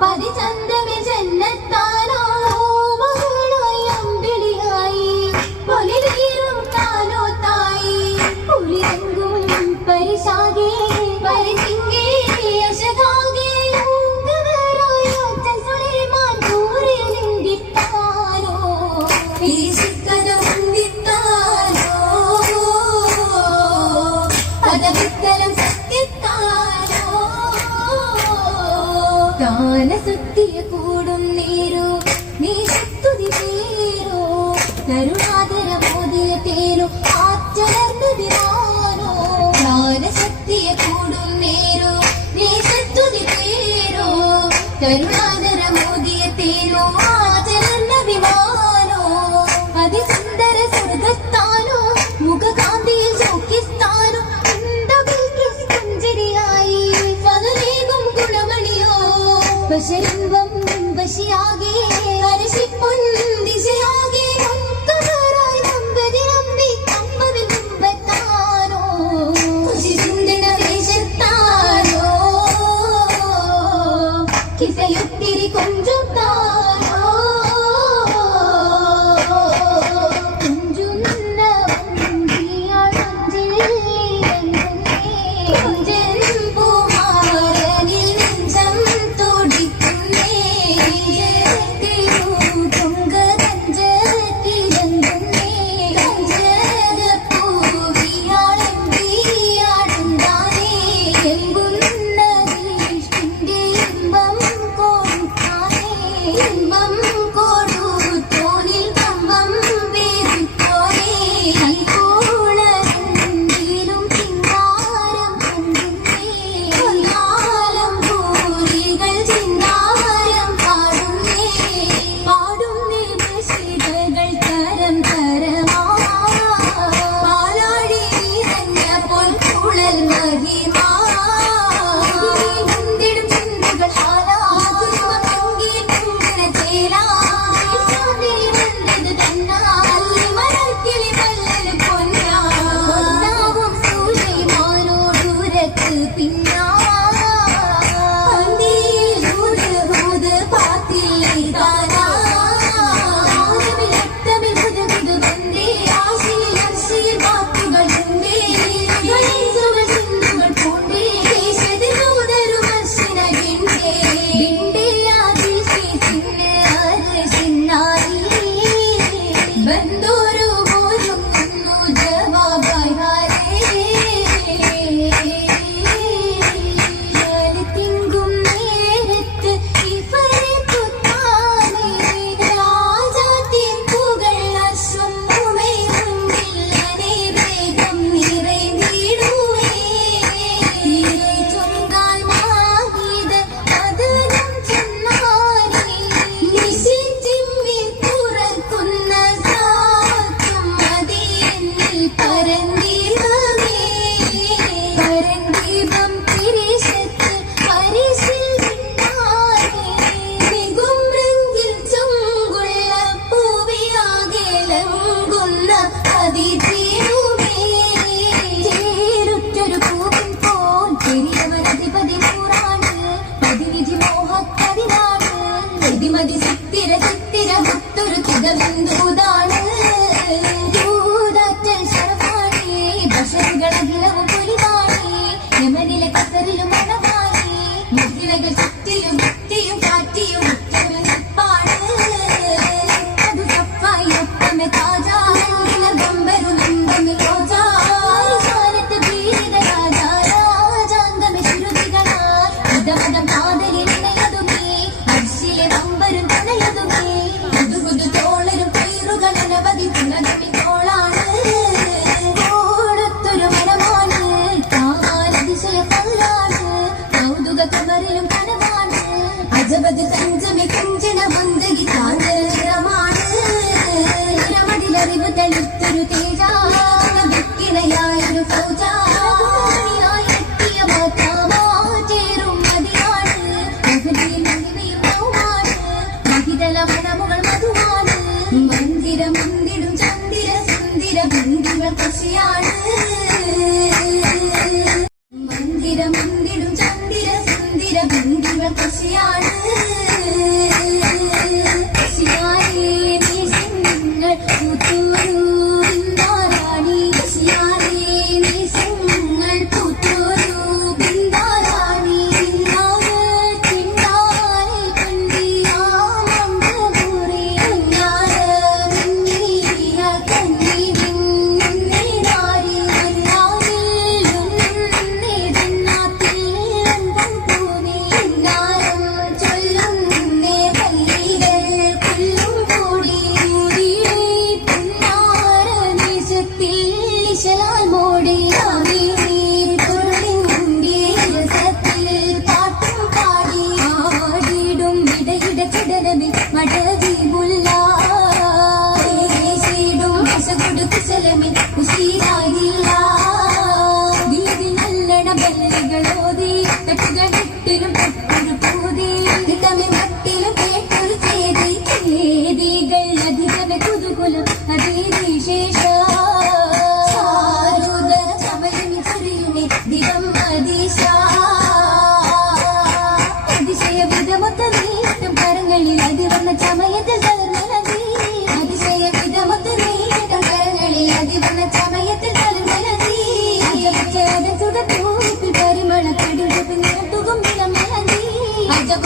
പതിചന്ത പേരോ കരുണാതര മോദിയ പേരോ ആറ്റലർന്നതിനാനോ ജ്ഞാനശക്തിയെ കൂടും നേരോ? ദേശത്തുതി പേരോ കരുണാതര മോദിയ പേരോ ആചരണ വിമാനോ? അതിസ I'm a mom.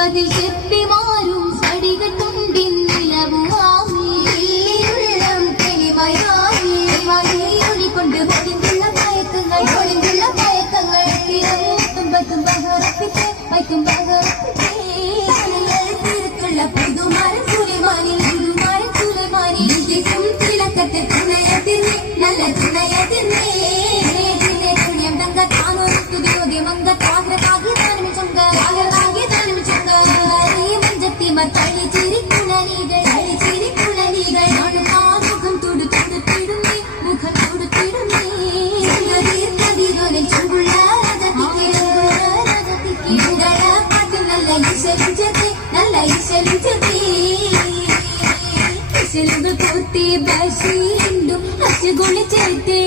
பதில் செப்பி ബഷീണ്ടും അച്ചുകുളി ചേർത്ത്